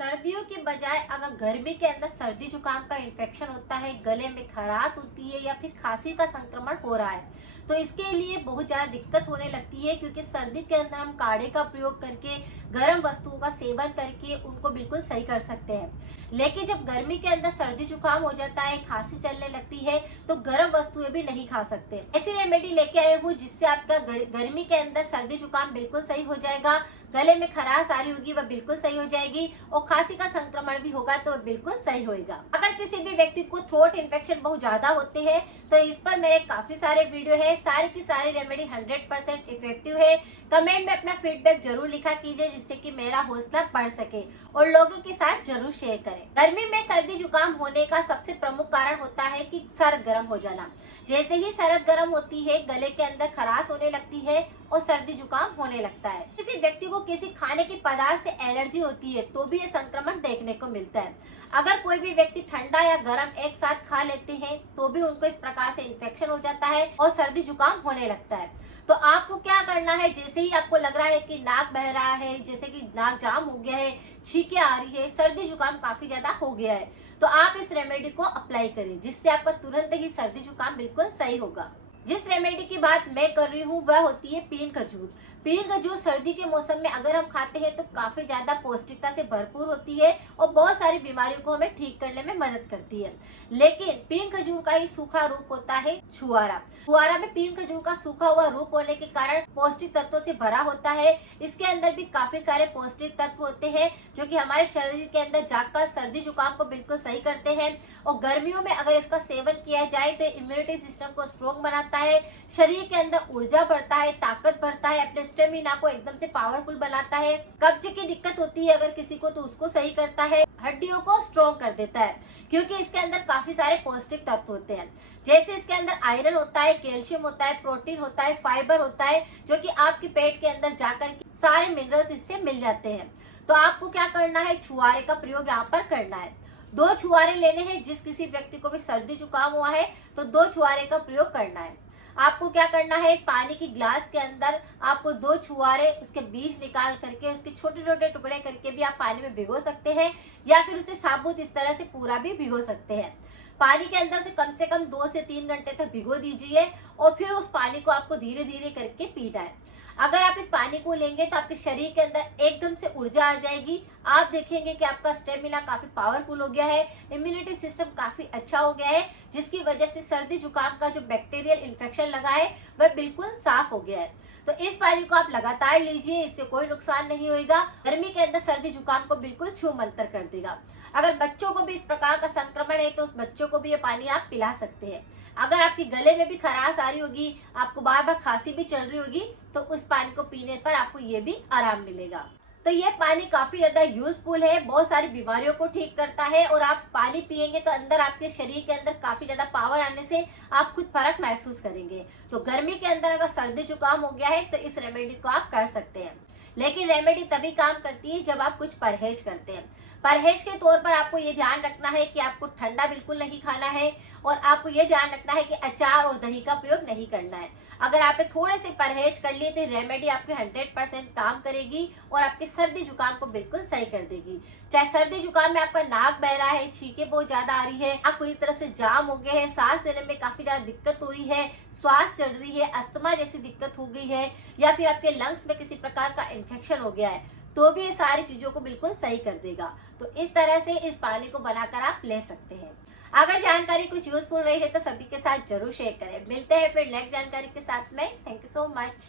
सर्दियों के बजाय अगर गर्मी के अंदर सर्दी जुकाम का इन्फेक्शन होता है, गले में खराश होती है या फिर खांसी का संक्रमण हो रहा है, तो इसके लिए बहुत ज्यादा दिक्कत होने लगती है। क्योंकि सर्दी के अंदर हम काढ़े का प्रयोग करके, गर्म वस्तुओं का सेवन करके उनको बिल्कुल सही कर सकते हैं। लेकिन जब गर्मी के अंदर सर्दी जुकाम हो जाता है, खांसी चलने लगती है, तो गर्म वस्तुएं भी नहीं खा सकते। ऐसी रेमेडी लेके आए हूँ जिससे आपका गर्मी के अंदर सर्दी जुकाम बिल्कुल सही हो जाएगा, गले में खराश आ रही होगी वह बिल्कुल सही हो जाएगी और खांसी का संक्रमण भी होगा तो बिल्कुल सही होगा। अगर किसी भी व्यक्ति को थ्रोट इन्फेक्शन बहुत ज्यादा होते हैं तो इस पर मेरे काफी सारे वीडियो है। सारी की सारी रेमेडी 100% इफेक्टिव है। कमेंट में अपना फीडबैक जरूर लिखा कीजिए जिससे कि मेरा हौसला बढ़ सके और लोगों के साथ जरूर शेयर करें। गर्मी में सर्दी जुकाम होने का सबसे प्रमुख कारण होता है कि सरद गर्म हो जाना। जैसे ही सरद गर्म होती है, गले के अंदर खराश होने लगती है और सर्दी जुकाम होने लगता है। किसी व्यक्ति को किसी खाने के पदार्थ से एलर्जी होती है तो भी ये संक्रमण देखने को मिलता है। अगर कोई भी व्यक्ति ठंडा या गर्म एक साथ खा लेते हैं तो भी उनको इस प्रकार से इन्फेक्शन हो जाता है और सर्दी जुकाम होने लगता है। तो आपको क्या करना है, जैसे ही आपको लग रहा है कि नाक बह रहा है, जैसे कि नाक जाम हो गया है, छींके आ रही है, सर्दी जुकाम काफी ज्यादा हो गया है, तो आप इस रेमेडी को अप्लाई करें जिससे आपका तुरंत ही सर्दी जुकाम बिल्कुल सही होगा। जिस रेमेडी की बात मैं कर रही हूँ वह होती है पीन खजूर। पीन खजूर सर्दी के मौसम में अगर हम खाते हैं तो काफी ज्यादा पौष्टिकता से भरपूर होती है और बहुत सारी बीमारियों को हमें ठीक करने में मदद करती है। लेकिन पीन खजूर का ही सूखा रूप होता है छुआरा। छुआरा में पीन खजूर का सूखा हुआ रूप होने के कारण पौष्टिक तत्वों से भरा होता है। इसके अंदर भी काफी सारे पौष्टिक तत्व होते हैं जो कि हमारे शरीर के अंदर जाकर सर्दी जुकाम को बिल्कुल सही करते हैं। और गर्मियों में अगर इसका सेवन किया जाए तो इम्यूनिटी सिस्टम को स्ट्रॉन्ग बनाता है, शरीर के अंदर ऊर्जा बढ़ता है, ताकत बढ़ता है, अपने स्टेमिना को एकदम से पावरफुल बनाता है। कब्ज की दिक्कत होती है अगर किसी को तो उसको सही करता है, हड्डियों को स्ट्रॉन्ग कर देता है क्योंकि इसके अंदर काफी सारे पौष्टिक तत्व होते हैं। जैसे इसके अंदर आयरन होता है, कैल्शियम होता है, प्रोटीन होता है, फाइबर होता है जो कि आपके पेट के अंदर जाकर सारे मिनरल्स इससे मिल जाते हैं। तो आपको क्या करना है, छुआरे का प्रयोग यहाँ पर करना है। 2 छुआरे लेने हैं। जिस किसी व्यक्ति को भी सर्दी जुकाम हुआ है तो 2 छुआरे का प्रयोग करना है। आपको क्या करना है, पानी की ग्लास के अंदर आपको 2 छुआरे उसके बीज निकाल करके उसके छोटे छोटे टुकड़े करके भी आप पानी में भिगो सकते हैं या फिर उसे साबुत इस तरह से पूरा भी भिगो सकते हैं। पानी के अंदर से कम 2 से 3 घंटे तक भिगो दीजिए और फिर उस पानी को आपको धीरे धीरे करके पीना है। अगर आप इस पानी को लेंगे तो आपके शरीर के अंदर एकदम से ऊर्जा आ जाएगी। आप देखेंगे कि आपका स्टेमिना काफी पावरफुल हो गया है, इम्यूनिटी सिस्टम काफी अच्छा हो गया है, जिसकी वजह से सर्दी जुकाम का जो बैक्टीरियल इन्फेक्शन लगा है वह बिल्कुल साफ हो गया है। तो इस पानी को आप लगातार लीजिए, इससे कोई नुकसान नहीं होगा। गर्मी के अंदर सर्दी जुकाम को बिल्कुल छू मंतर कर देगा। अगर बच्चों को भी इस प्रकार का संक्रमण है तो उस बच्चों को भी ये पानी आप पिला सकते हैं। अगर आपके गले में भी खराश आ रही होगी, आपको बार बार खांसी भी चल रही होगी, तो उस पानी को पीने पर आपको ये भी आराम मिलेगा। तो ये पानी काफी ज्यादा यूजफुल है, बहुत सारी बीमारियों को ठीक करता है और आप पानी पिएंगे तो अंदर आपके शरीर के अंदर काफी ज्यादा पावर आने से आप खुद फर्क महसूस करेंगे। तो गर्मी के अंदर अगर सर्दी जुकाम हो गया है तो इस रेमेडी को आप कर सकते हैं। लेकिन रेमेडी तभी काम करती है जब आप कुछ परहेज करते हैं। परहेज के तौर पर आपको ये ध्यान रखना है कि आपको ठंडा बिल्कुल नहीं खाना है और आपको ये ध्यान रखना है कि अचार और दही का प्रयोग नहीं करना है। अगर आपने थोड़े से परहेज कर लिए तो रेमेडी आपके 100% काम करेगी और आपके सर्दी जुकाम को बिल्कुल सही कर देगी। चाहे सर्दी जुकाम में आपका नाक बह रहा है, छींके बहुत ज्यादा आ रही है, आप पूरी तरह से जाम हो गए हैं, सांस लेने में काफी ज्यादा दिक्कत हो रही है, श्वास चल रही है, अस्थमा जैसी दिक्कत हो गई है या फिर आपके लंग्स में किसी प्रकार का इन्फेक्शन हो गया है, तो भी ये सारी चीजों को बिल्कुल सही कर देगा। तो इस तरह से इस पानी को बनाकर आप ले सकते हैं। अगर जानकारी कुछ यूजफुल रही है तो सभी के साथ जरूर शेयर करें। मिलते हैं फिर नेक्स्ट जानकारी के साथ में। Thank you so much.